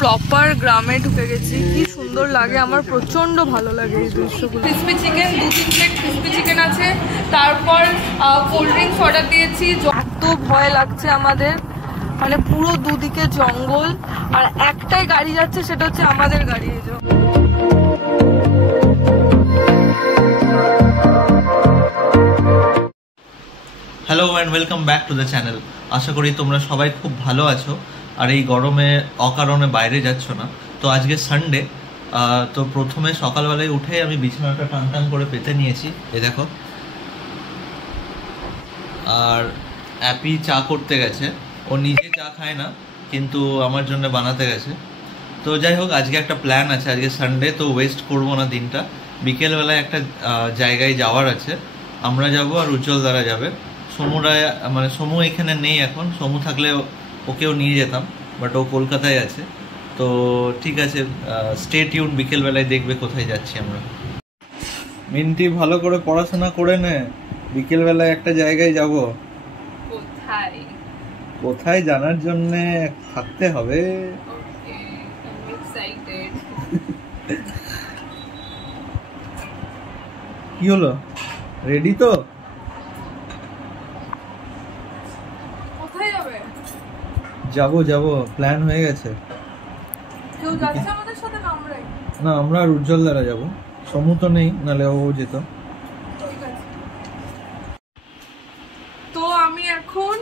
Proper গ্রামে ঢুকে গেছি। কি সুন্দর লাগে, আমার প্রচন্ড ভালো লাগে এই দৃশ্যগুলো। Crispy chicken, 2-3 plate crispy chicken আছে, তারপর কোল্ড ড্রিঙ্কস অর্ডার দিয়েছি। এত ভয় লাগছে আমাদের, মানে পুরো দুদিকে জঙ্গল, আর একটাই গাড়ি যাচ্ছে, সেটা হচ্ছে আমাদের গাড়ি। Hello and welcome back to the channel. আশা করি তোমরা সবাই খুব ভালো আছো আর এই গরমে অকারণে বাইরে যাচ্ছ না। তো আজকে সানডে, তো প্রথমে সকালবেলায় উঠেই আমি বিছানাটা টান করে পেতে নিয়েছি, এই দেখো। আর অ্যাপি চা করতে গেছে, ও নিজে চা খায় না কিন্তু আমার জন্য বানাতে গেছে। তো যাই হোক, আজকে একটা প্ল্যান আছে, আজকে সানডে, তো ওয়েস্ট করবো না দিনটা। বিকেলবেলায় একটা জায়গায় যাওয়ার আছে, আমরা যাব আর উজ্জ্বল দ্বারা যাবে। সমু এখানে নেই এখন, সমু থাকলে ওকেও নিয়ে যেতাম, বাট ও কলকাতায় আছে। তো ঠিক আছে, স্টে টিউন, বিকেলবেলায় দেখবে কোথায় যাচ্ছি আমরা। মিন্টি ভালো করে পড়াশোনা করে নে, বিকেলবেলায় একটা জায়গায় যাব। কোথায় জানার জন্য থাকতে হবে। কি হলো, রেডি তো? যাবো, প্ল্যান হয়ে গেছে। কেউ যাচ্ছে আমাদের সাথে না? আমরাই না, আমরা আর উজ্জ্বল দ্বারা যাবো, সমু তো নেই, নালে ও যেত। তো আমি এখন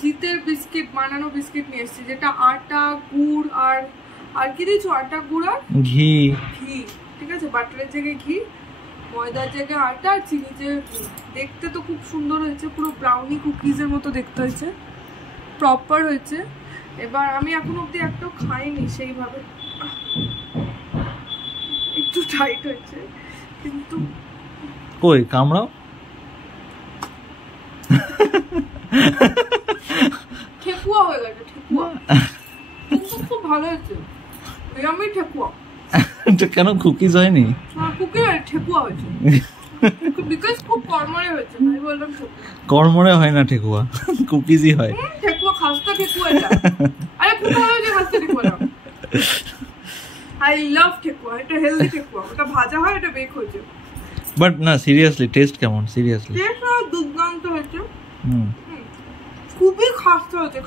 জিতের বিস্কিট, বানানো বিস্কিট নিয়ে এসেছি, যেটা আটা, গুড় আর কি দিয়েছো? আটা, গুড় আর ঘি। ঠিক আছে, বাটারের জায়গায় ঘি, ময়দার জায়গায় আটা, আর চিনি যে দেখতে তো খুব সুন্দর হয়েছে, পুরো ব্রাউনি কুকিজের মতো দেখতে হয়েছে, প্রপার হয়েছে। এবার আমি এখন অব্দি একটাও খাইনি সেইভাবে, একটু টাইট হয়েছে কিন্তু। কই কামড়াও। ঠেকুয়া হয়ে গেছে, ঠেকুয়া, কিন্তু খুব ভালো হয়েছে। আমি ঠেকুয়া কেন কুকিজ হয়নি? কুকি ঠেকুয়া হয়েছে, বিকজ খুব কর্মরে হয়েছে, আমি বললাম কর্মরে হয় না ঠেকুয়া, কুকিজই হয়। ঠেকুয়া, খাস্তা ঠেকুয়া এটা। আরে খুব ভালো হয়েছে খাস্তা ঠেকুয়া। আই লাভ ঠেকুয়া, এটা হেলদি ঠেকুয়া, ওটা ভাজা হয়, এটা বেক হয়েছে। বাট না, সিরিয়াসলি টেস্ট কেমন? সিরিয়াসলি টেস্ট দুর্দান্ত হয়েছে। খুবই খাস্তা হয়েছে,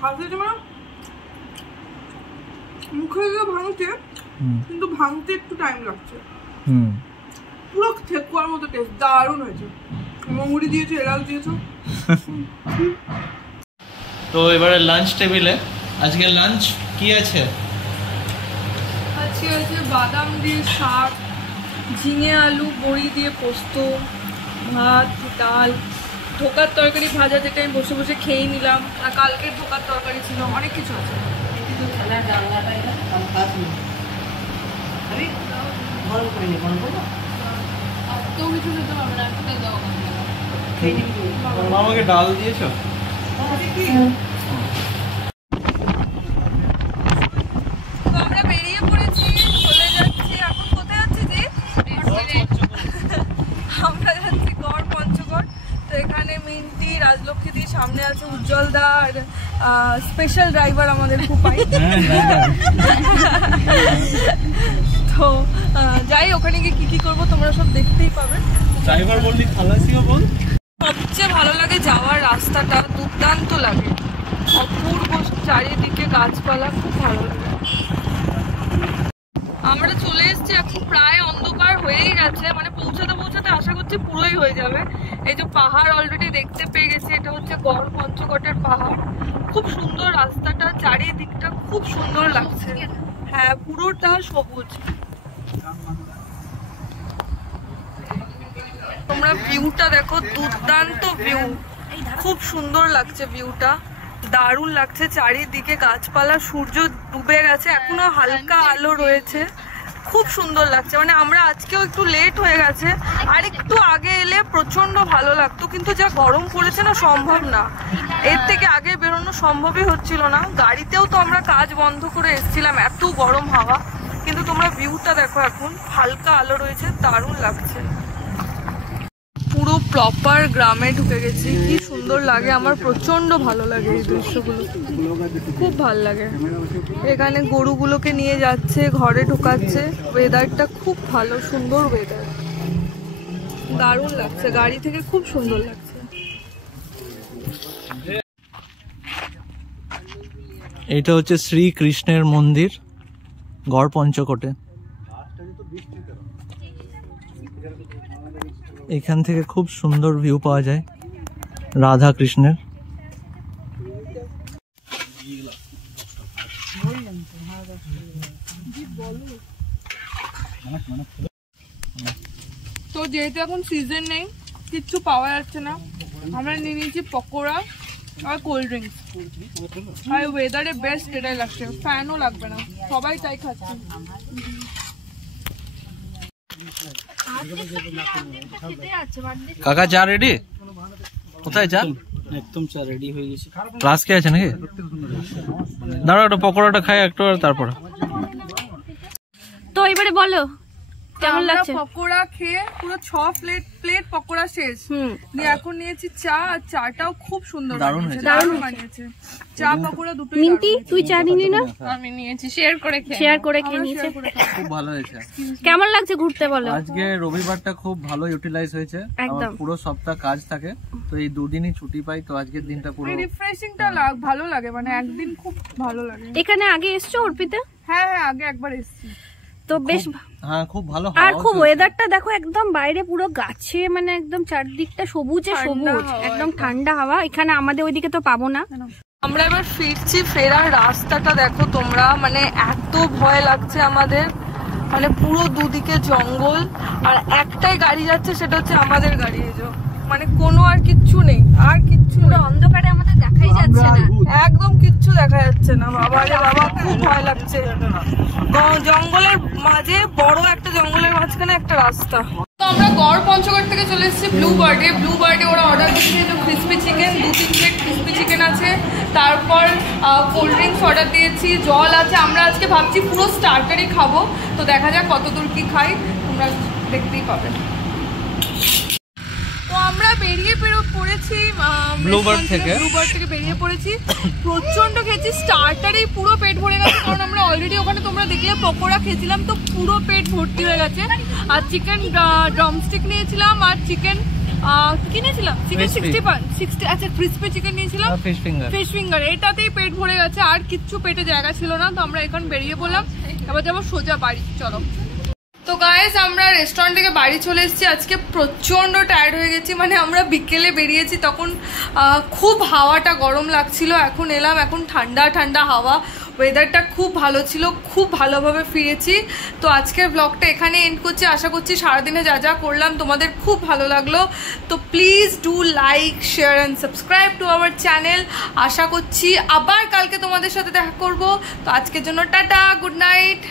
মানে মুখে গিয়ে ভাঙছে, কিন্তু ভাঙতে একটু টাইম লাগছে। পুরো ঠেকুয়ার মতো টেস্ট, দারুণ হয়েছে। মৌরি দিয়েছো, এলাচ দিয়েছো। তো এবারে লাঞ্চ টেবিলে আজকে লাঞ্চ কি আছে? আজকে আছে বাদাম দিয়ে শাক, ঝিঙে আলু বড়ি দিয়ে পোস্ত, ভাত, ডাল, ধোকার তরকারি ভাজা, যেটা আমি বসে বসে খেয়ে নিলাম, আর কালকে ধোকার তরকারি ছিল, অনেক কিছু আছে। আমাকে ডাল দিয়েছো? আমরা বেরিয়ে পড়েছি, চলে যাচ্ছি। এখন কোথায় যাচ্ছি যে? আমরা যাচ্ছি গড় পঞ্চগড়। তো এখানে মিন্টি, রাজলক্ষ্মী দি, সামনে আছে উজ্জ্বল দা, আর স্পেশাল ড্রাইভার আমাদের খুপাই। তো যাই, ওখানে গিয়ে কি করবো তোমরা সব দেখতেই পাবে। ড্রাইভার বললি খালাসিও বল। সবচেয়ে ভালো লাগে যাওয়ার রাস্তাটা, দুর্দান্ত লাগে, অপূর্ব, চারিদিকে গাছপালা, খুব ভালো লাগে। আমরা চলে এসেছি, এখন প্রায় অন্ধকার হয়েই যাচ্ছে, মানে পৌঁছাতে আশা করছি পুরোই হয়ে যাবে। এই যে পাহাড় অলরেডি দেখতে পেয়ে গেছি, এটা হচ্ছে গড় পঞ্চগড়ের পাহাড়। খুব সুন্দর রাস্তাটা, চারিদিকটা খুব সুন্দর লাগছে। হ্যাঁ, পুরোটা সবুজ। তোমরা ভিউটা দেখো, দুর্দান্ত ভিউ, খুব সুন্দর লাগছে ভিউটা, দারুণ লাগছে। চারিদিকে গাছপালা, সূর্য ডুবে গেছে, এখনো হালকা আলো রয়েছে, খুব সুন্দর লাগছে। মানে আমরা আজকেও একটু লেট হয়ে গেছে, আর একটু আগে এলে প্রচন্ড ভালো লাগতো, কিন্তু যা গরম পড়েছে না, সম্ভব না, এর থেকে আগে বেরোনো সম্ভবই হচ্ছিল না। গাড়িতেও তো আমরা কাজ বন্ধ করে এসেছিলাম, এত গরম হাওয়া। কিন্তু তোমরা ভিউটা দেখো, এখন হালকা আলো রয়েছে, দারুণ লাগছে। পুরো পুরো প্রপার গ্রামে ঢুকে গেছি। কি সুন্দর লাগে, আমার প্রচন্ড ভালো লাগে এই দৃশ্যগুলো, খুব ভালো লাগে। এখানে গরুগুলোকে নিয়ে যাচ্ছে, ঘরে ঢুকাচ্ছে। ওয়েদারটা খুব ভালো, সুন্দর ওয়েদার, দারুণ লাগছে, গাড়ি থেকে খুব সুন্দর লাগছে। এটা হচ্ছে শ্রীকৃষ্ণের মন্দির গড় পঞ্চকোটে। এখান থেকে খুব সুন্দর ভিউ পাওয়া যায় রাধা কৃষ্ণের। তো যেহেতু এখন সিজন নেই, কিচ্ছু পাওয়া যাচ্ছে না, আমরা নিয়ে নিয়েছি পকোড়া আর কোল্ড ড্রিঙ্কস। আর ওয়েদারে বেস্ট এটাই লাগছে, ফ্যানও লাগবে না, সবাই তাই খাচ্ছে। কাকা চা রেডি? কোথায় চা? একদম চা রেডি হয়ে গেছে। ক্লাস কে আছে নাকি? দাঁড়াও, একটা পকোড়াটা খাই একটু, আর তারপরে। তো এবারে বলো কেমন লাগছে? পকোড়া খেয়ে পুরো 6 প্লেট পকোড়া শেষ। দিয়ে এখন নিয়েছি চা, আর চাটাও খুব সুন্দর বানিয়েছে। চা পকোড়া দুটোই। মিন্টি তুই চা নিলি না? আমি নিয়েছি, শেয়ার করে খেয়ে নিয়েছে। খুব ভালো হয়েছে। কেমন লাগছে ঘুরতে বলো? আজকে রবিবারটা খুব ভালো ইউটিলাইজ হয়েছে। একদম। পুরো সপ্তাহ কাজ থাকে, তো এই দুদিনই ছুটি পাই, তো আজকের দিনটা পুরো রিফ্রেশিংটা ভালো লাগে, মানে একদিন খুব ভালো লাগে। এখানে আগে এসছো অর্পিতা? হ্যাঁ হ্যাঁ, আগে একবার এসেছি। তো বেশ, হ্যাঁ খুব ভালো। আর খুব ওয়েদারটা দেখো, একদম বাইরে পুরো গাছে, মানে একদম চারদিকটা সবুজে সবুজ, একদম ঠান্ডা হাওয়া। এখানে আমাদের ওইদিকে তো পাবো না। আমরা এবার ফিরছি, ফেরার রাস্তাটা দেখো তোমরা, মানে এত ভয় লাগছে আমাদের, মানে পুরো দুদিকে জঙ্গল, আর একটাই গাড়ি যাচ্ছে, সেটা হচ্ছে আমাদের গাড়ি। মানে কোনো আর কিচ্ছু নেই, আর কিচ্ছু নেই, অন্ধকারে আমাদের দেখাই যাচ্ছে না, একদম কিচ্ছু দেখা যাচ্ছে না। বাবা রে বাবা, খুব ভয় লাগছে। জঙ্গলের মাঝে, বড় একটা জঙ্গলের মাঝখানে একটা রাস্তা। তো আমরা গড় পঞ্চগড় থেকে চলে এসেছি ব্লু বার্ডে। ওরা অর্ডার দিয়েছে crispy chicken, 2-3 plate crispy chicken আছে, তারপর কোল্ড ড্রিঙ্কস অর্ডার দিয়েছি, জল আছে। আমরা আজকে ভাবছি পুরো স্টার্টারই খাবো, তো দেখা যাক কতদূর কি খাই, তোমরা দেখতেই পাবে। তো আমরা বেরিয়ে পড়েছি ব্লু বার্ড থেকে বেরিয়ে পড়েছি। প্রচন্ড খেয়েছি, স্টার্টারেই পুরো পেট ভরে গেছে, কারণ আমরা অলরেডি ওখানে তোমরা দেখলে পকোড়া খেয়েছিলাম, তো পুরো পেট ভর্তি হয়ে গেছে। আর চিকেন ড্রামস্টিক নিয়েছিলাম, আর চিকেন কি নিয়েছিলাম, চিকেন 60, আচ্ছা ক্রিসপি চিকেন নিয়েছিলাম, ফিশ ফিঙ্গার, এটাতেই পেট ভরে গেছে, আর কিচ্ছু পেটে জায়গা ছিল না। তো আমরা এখন বেরিয়ে পড়লাম, এবার যাবো সোজা বাড়ি, চলো। তো গাইস, আমরা রেস্টুরেন্ট থেকে বাড়ি চলে এসেছি। আজকে প্রচন্ড টায়ার্ড হয়ে গেছি, মানে আমরা বিকেলে বেরিয়েছি, তখন খুব হাওয়াটা গরম লাগছিল, এখন এলাম, এখন ঠান্ডা ঠান্ডা হাওয়া, ওয়েদারটা খুব ভালো ছিল, খুব ভালোভাবে ফিরেছি। তো আজকের ব্লগটা এখানে এন্ড করছি। আশা করছি সারাদিনে যা যা করলাম তোমাদের খুব ভালো লাগলো। তো please do like, share and subscribe to our channel. আশা করছি আবার কালকে তোমাদের সাথে দেখা করব। তো আজকের জন্য টাটা, গুড নাইট।